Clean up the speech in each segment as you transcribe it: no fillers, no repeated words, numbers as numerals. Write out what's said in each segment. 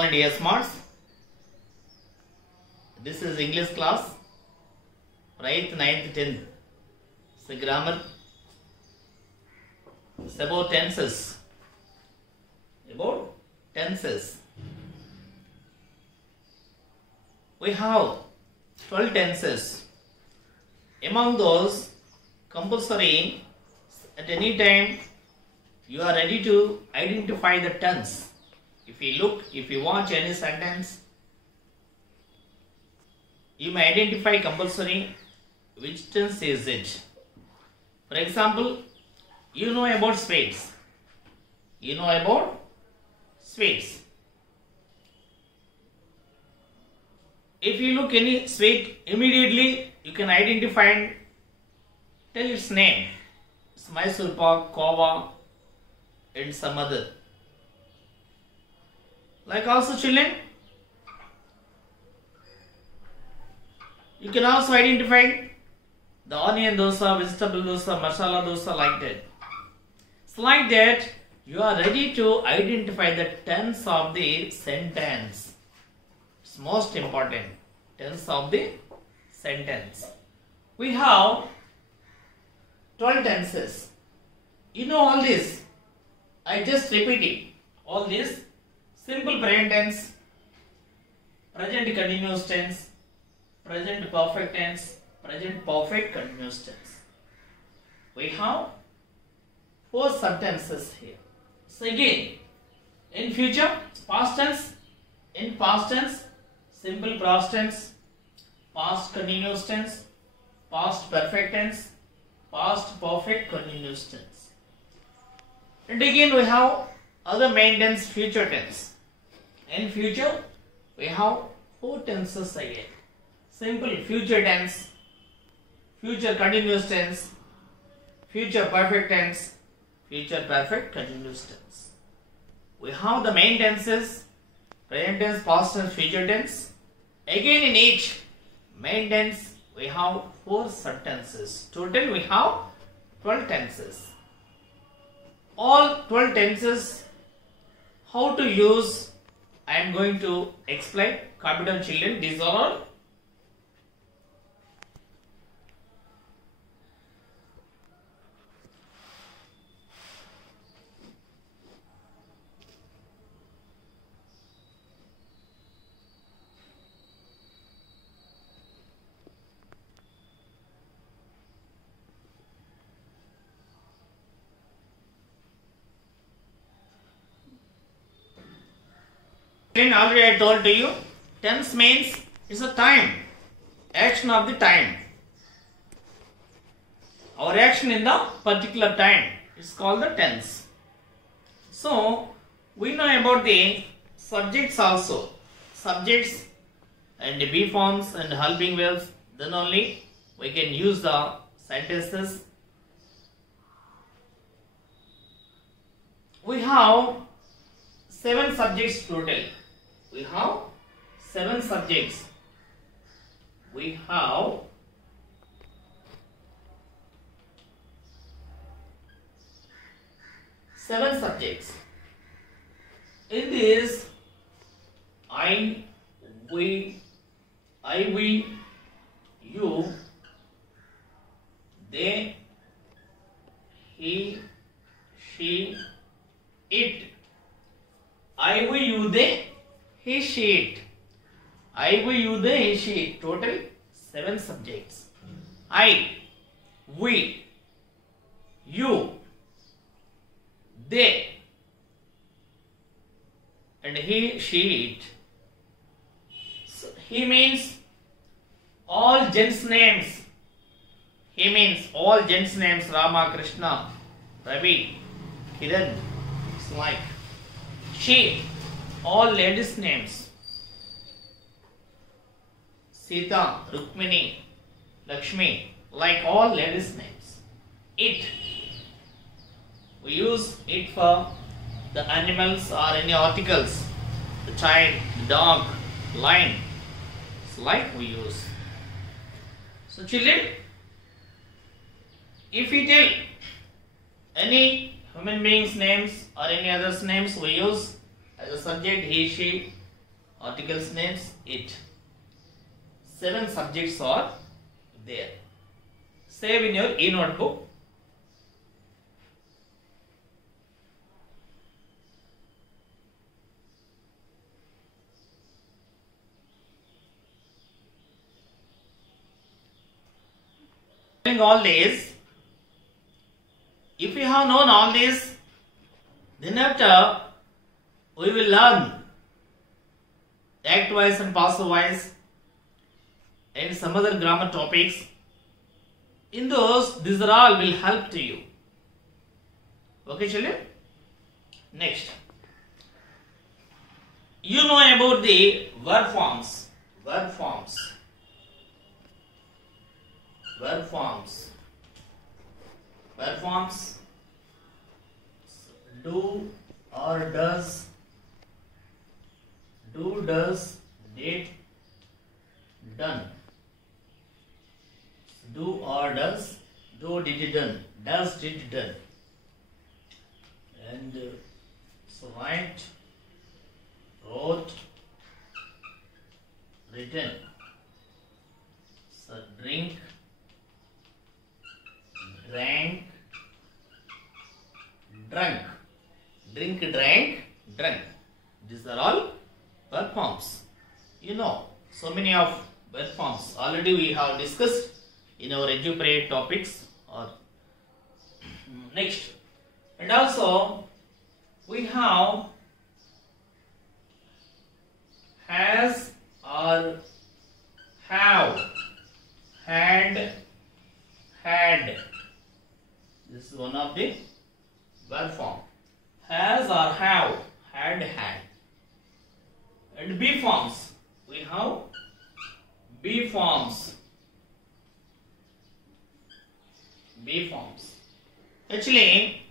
morning, dear smarts. This is English class for 8th, 9th, 10th. It's a grammar. It's about tenses. About tenses. We have 12 tenses. Among those, compulsory at any time you are ready to identify the tense. If you watch any sentence, you may identify compulsory which tense is it. For example, you know about sweets. You know about sweets. If you look any sweet, immediately you can identify and tell its name. It's Mysore Pak, Kova, and some other. Like also children, you can also identify the onion dosa, vegetable dosa, masala dosa, like that. It's like that you are ready to identify the tense of the sentence. It's most important, tense of the sentence. We have 12 tenses. You know all this. I just repeat it. All this: simple present tense, present continuous tense, present perfect tense, present perfect continuous tense. We have 4 sentences here. So again, in future, past tense, in past tense, simple past tense, past continuous tense, past perfect tense, past perfect continuous tense. And again we have other main tense, future tense. In future, we have 4 tenses again. Simple future tense, future continuous tense, future perfect tense, future perfect continuous tense. We have the main tenses, present tense, past tense, future tense. Again in each main tense, we have 4 sentences. Total we have 12 tenses. All 12 tenses, how to use, I am going to explain. Copy down children, these are all. Already I told to you, tense means it's a time, action of the time. Our action in the particular time is called the tense. So we know about the subjects also, subjects and the be forms and helping verbs. Then only we can use the sentences. We have 7 subjects total. We have 7 subjects. We have 7 subjects. In this, I, we, you, they, he, she, it. I, we, you, they, he, she, it. I, we, you, they, he, she, it. Total 7 subjects. I, we, you, they, and he, she, it. So, he means all gents names. He means all gents names. Rama, Krishna, Ravi, Kiran. It's like. She, all ladies names. Sita, Rukmini, Lakshmi, like all ladies names. It, we use it for the animals or any articles. The child, the dog, lion. It's like we use. So children, if we tell any human beings names or any others names, we use as a subject he, she, Articles names it. 7 subjects are there. Save in your e-notebook. All these, if you have known all these, then after we will learn act wise and passive wise and some other grammar topics. In those, these are all will help to you. Okay, children? Next, you know about the verb forms. Verb forms. Verb forms. Verb forms. Do or does. Do, does, did, done. Do or does. Do, did, done. Does, did, done. And so write, wrote, written. So drink, drank, drunk. Drink, drank, drunk. These are all verb forms. You know, so many of verb forms already we have discussed in our EduPray topics. Or next, and also we have has or have, had, had. This is one of the verb form. Has or have, had, had. And be forms. We have be forms. Be forms. Actually,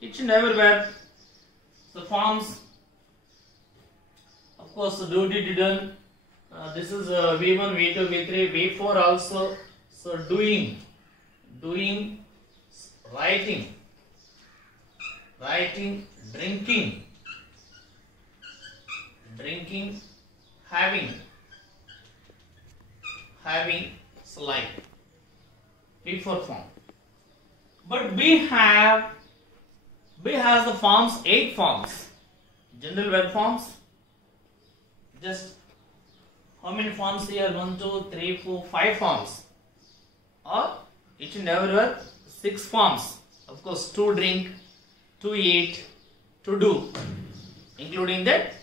each and every verb, the forms, of course, do, did, done. This is V1, V2, V3, V4 also. So doing, doing, writing, writing, drinking, drinking, having, having, so like before form. But B has the forms, 8 forms. General verb forms. Just how many forms here? 1, 2, 3, 4, 5 forms. Or each and every verb 6 forms. Of course, to drink, to eat, to do, including that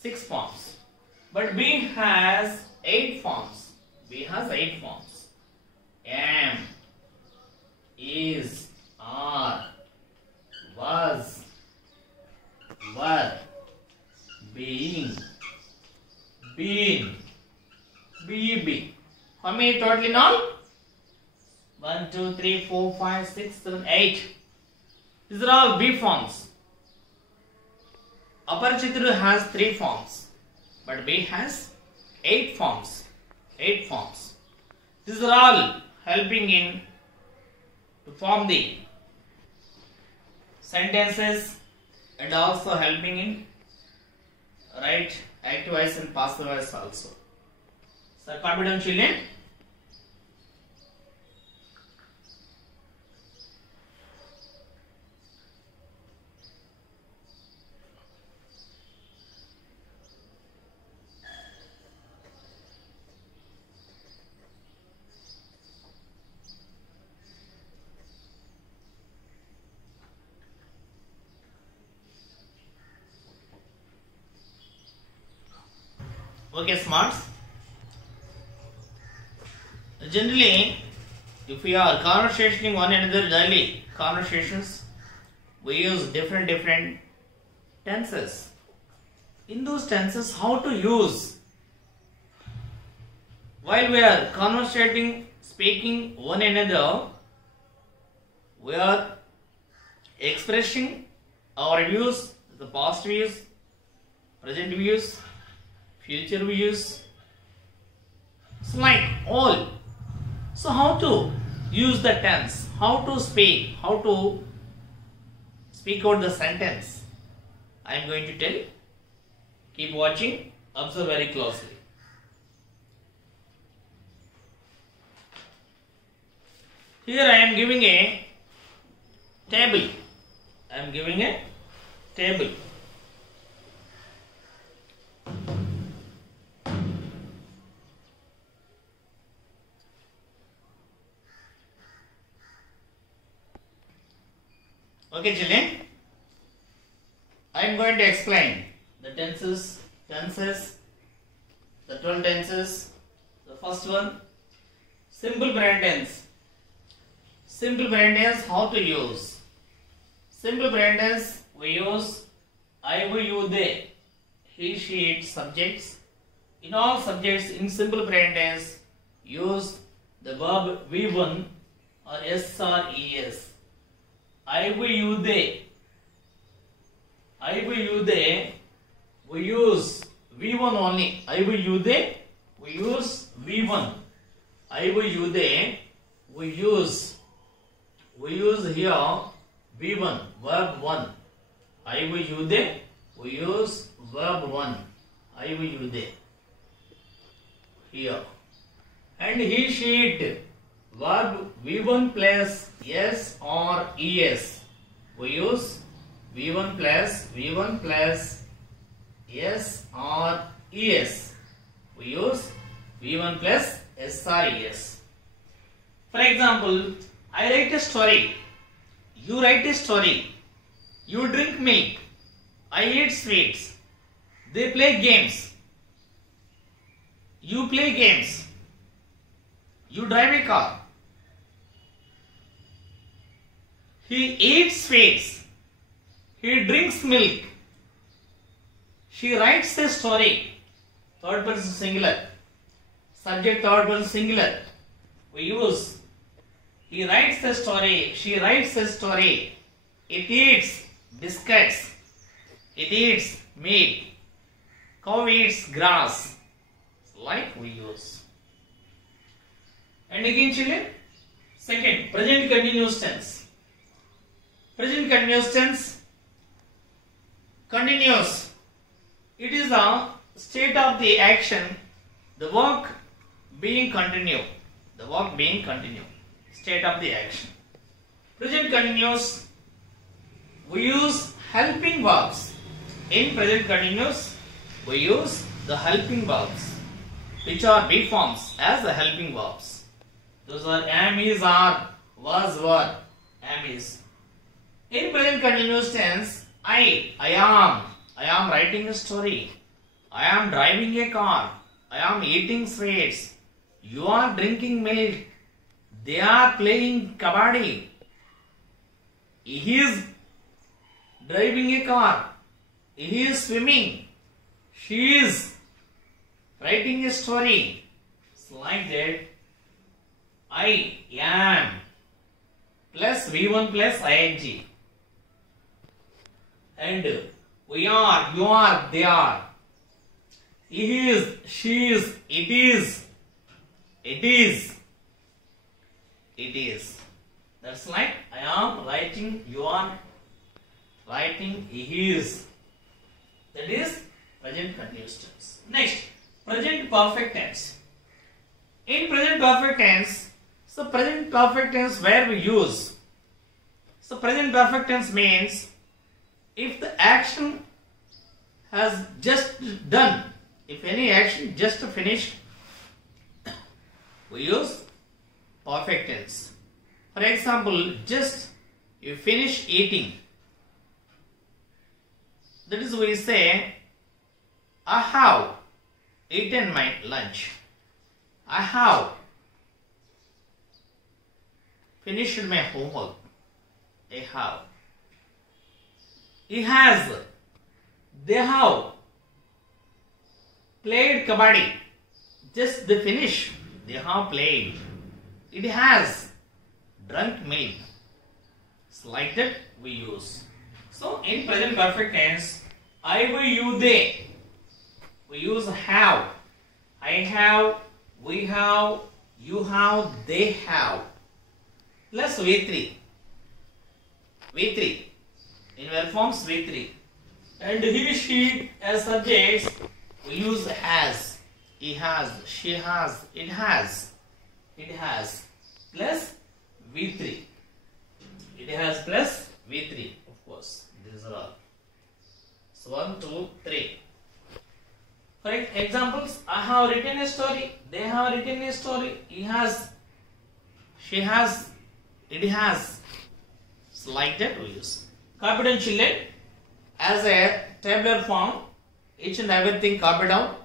6 forms. But B has 8 forms. B has 8 forms. Am, is, are, was, were, being, been, be. How many total in all? 1, 2, 3, 4, 5, 6, 7, 8. These are all B forms. Aparachitru has 3 forms, but B has 8 forms. 8 forms. These are all helping in to form the sentences and also helping in write active voice and passive voice also. So, confident children. Okay, smarts. Generally, if we are conversating one another daily conversations, we use different tenses. In those tenses, how to use while we are conversating, speaking one another, we are expressing our views, the past views, present views, future views. It's like all. So how to use the tense, how to speak out the sentence, I am going to tell you. Keep watching Observe very closely. Here I am giving a table. I am giving a table. Okay, children. I am going to explain the tenses, the 12 tenses. The first one, simple present tense. Simple present tense, how to use? Simple present tense, we use I, we, you, they, he, she, it subjects. In all subjects in simple present tense, use the verb V1 or S or ES. I, we, you, they. I, we, you, they. We use V1 only. I, we, you, they. We use V1. I, we, you, they. We use here V1, verb 1. I, we, you, they. We use verb 1. I, we, you, they. Here. And he, she, it. Verb V1 plus S or ES. We use V1 plus S or ES. We use V1 plus S or ES. For example, I write a story. You write a story. You drink milk. I eat sweets. They play games. You play games. You drive a car. He eats sweets. He drinks milk. She writes a story. Third person singular. Subject third person singular. We use he writes a story. She writes a story. It eats biscuits. It eats meat. Cow eats grass. Like we use. And again, children. Second, present continuous tense. Present continuous tense. Continuous. It is the state of the action, the work being continued. The work being continued. State of the action. Present continuous. We use helping verbs. In present continuous, we use the helping verbs, which are B forms as the helping verbs. Those are am, is, are, was, were. Am, is. In present continuous tense, I am writing a story. I am driving a car. I am eating sweets. You are drinking milk. They are playing kabaddi. He is driving a car. He is swimming. She is writing a story. It's like that. I am plus V1 plus ing. And we are, you are, they are. He is, she is, it is. It is. It is. That's like I am writing, you are writing, he is. That is present continuous tense. Next, present perfect tense. In present perfect tense, so present perfect tense where we use. So present perfect tense means if the action has just done, if any action just finished, we use perfect tense. For example, just you finish eating. That is we say, I have eaten my lunch. I have finished my homework. I have. He has. They have played kabaddi. Just they finish. They have played. It has drunk milk. It's like that we use. So in present perfect tense, I, we, you, they. We use have. I have, we have, you have, they have. Plus V3. V3. In verb forms V3. And he, she as subjects, we use has. He has, she has, it has. It has plus V3. It has plus V3, of course. These are all. So 1, 2, 3. For examples, I have written a story. They have written a story. He has, she has, it has. So like that we use. Copy down, children, as a tabular form. Each and everything copy down.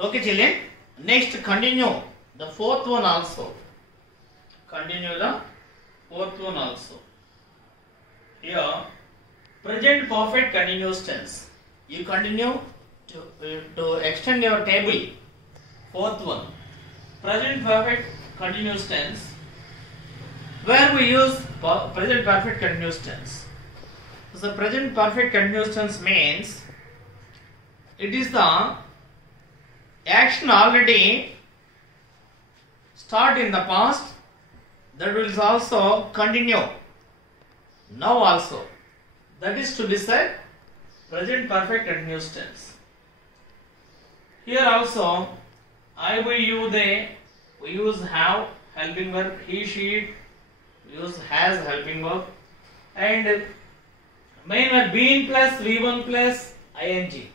Okay, children. Next, continue the fourth one also. Continue the fourth one also. Here, present perfect continuous tense. You continue to extend your table. Fourth one, present perfect continuous tense. Where we use present perfect continuous tense. So, present perfect continuous tense means it is the action already start in the past that will also continue now also. That is to be said present perfect continuous tense. Here also I, we, you, they, we use have helping verb, he, she, we use has helping verb, and main verb been plus V1 plus ing.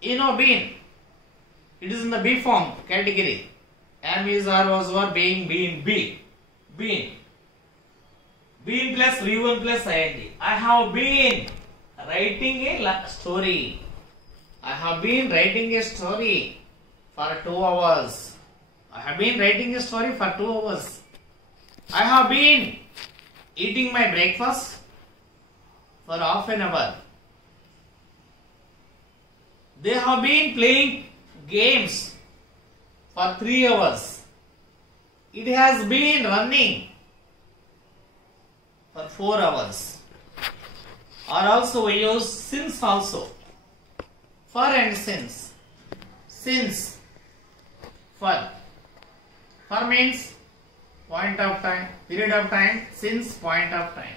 You know been, it is in the be form category. Am, is, are, was, were, being, be. Been. Been plus V1 plus ing. I have been writing a story. I have been writing a story for 2 hours. I have been writing a story for 2 hours. I have been eating my breakfast for half an hour. They have been playing games for 3 hours. It has been running for 4 hours. Or also we use since also. For and since. Since. For. For means point of time, period of time, since point of time.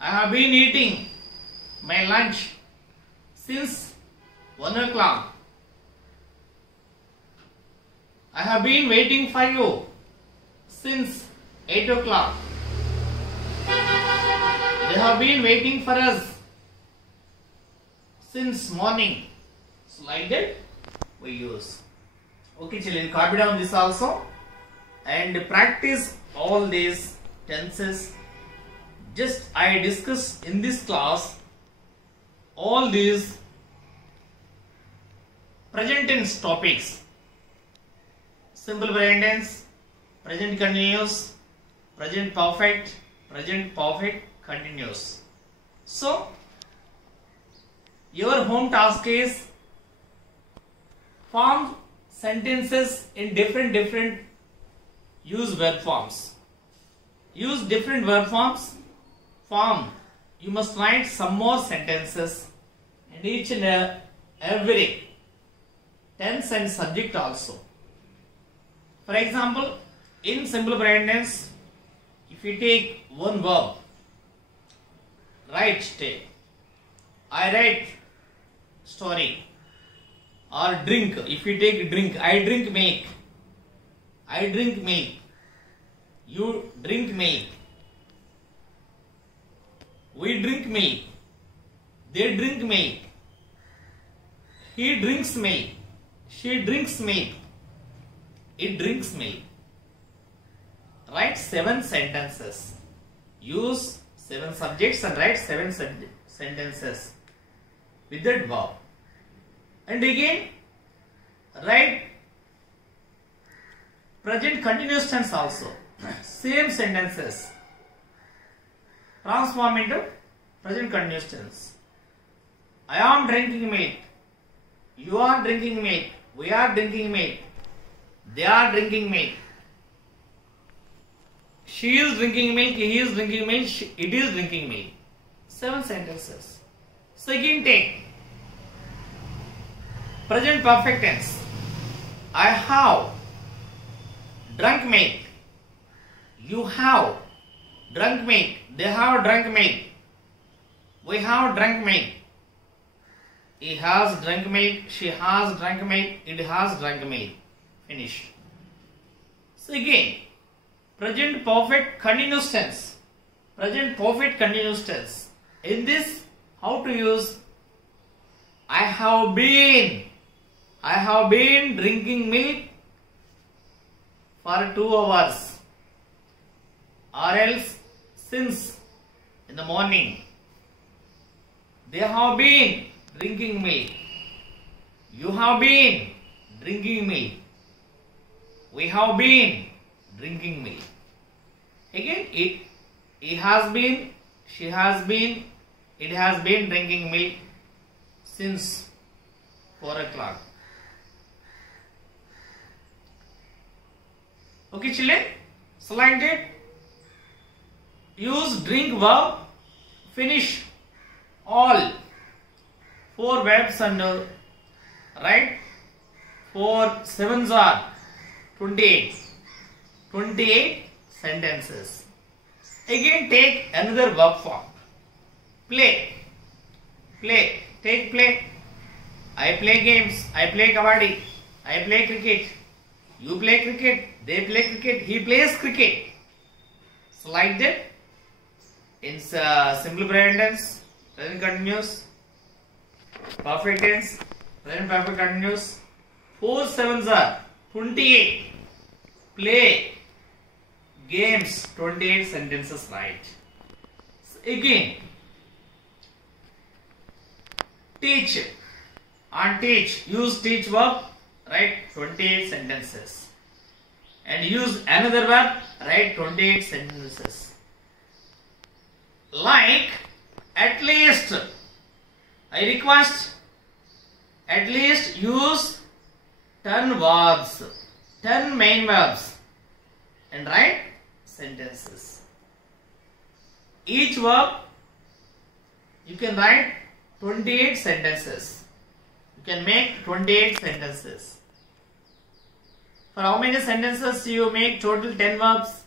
I have been eating my lunch since 1 o'clock. I have been waiting for you since 8 o'clock. They have been waiting for us since morning. So like that we use. Okay children, copy down this also and practice all these tenses. Just I discuss in this class all these present tense topics. Simple present tense, present continuous, present perfect continuous. So, your home task is form sentences in different use verb forms. Use different verb forms. Form. You must write some more sentences and each and every tense and subject also. For example, in simple present tense, if if you take one verb, write, take. I write story. Or drink, if you take drink, I drink milk. I drink milk. You drink milk. We drink milk. They drink milk. He drinks milk. She drinks milk. It drinks milk. Write 7 sentences. Use 7 subjects and write 7 sentences with that verb. And again, write present continuous tense also. Same sentences. Transform into present continuous tense. I am drinking milk. You are drinking milk. We are drinking milk. They are drinking milk. She is drinking milk. He is drinking milk. It is drinking milk. 7 sentences. So again take present perfect tense. I have drunk milk. You have drunk milk. They have drunk milk. We have drunk milk. He has drunk milk. She has drunk milk. It has drunk milk. Finish. So again, present perfect continuous tense. Present perfect continuous tense. In this, how to use? I have been drinking milk for 2 hours, or else since in the morning. They have been drinking milk. You have been drinking milk. We have been drinking milk. Again, he has been, she has been, it has been drinking milk since 4 o'clock. Okay, children, selected. Use drink verb. Finish all 4 verbs and write 4 7s are 28. 28 sentences. Again, take another verb form. Play. Play. Take play. I play games. I play kabaddi. I play cricket. You play cricket. They play cricket. He plays cricket. So like that. In simple present tense, present continuous, perfect tense, present perfect continuous. 4 7s are 28. Play games. 28 sentences right. So again, teach. On teach, use teach verb, write 28 sentences. And use another verb, write 28 sentences. Like, at least, I request, at least use 10 verbs, 10 main verbs, and write sentences. Each verb, you can write 28 sentences. You can make 28 sentences. For how many sentences you make total 10 verbs?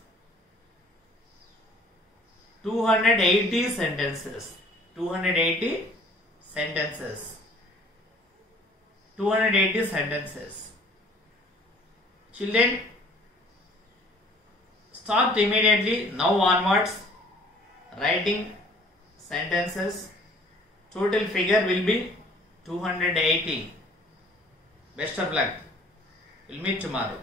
280 sentences. 280 sentences. 280 sentences. Children, start immediately now onwards writing sentences. Total figure will be 280. Best of luck. We'll meet tomorrow.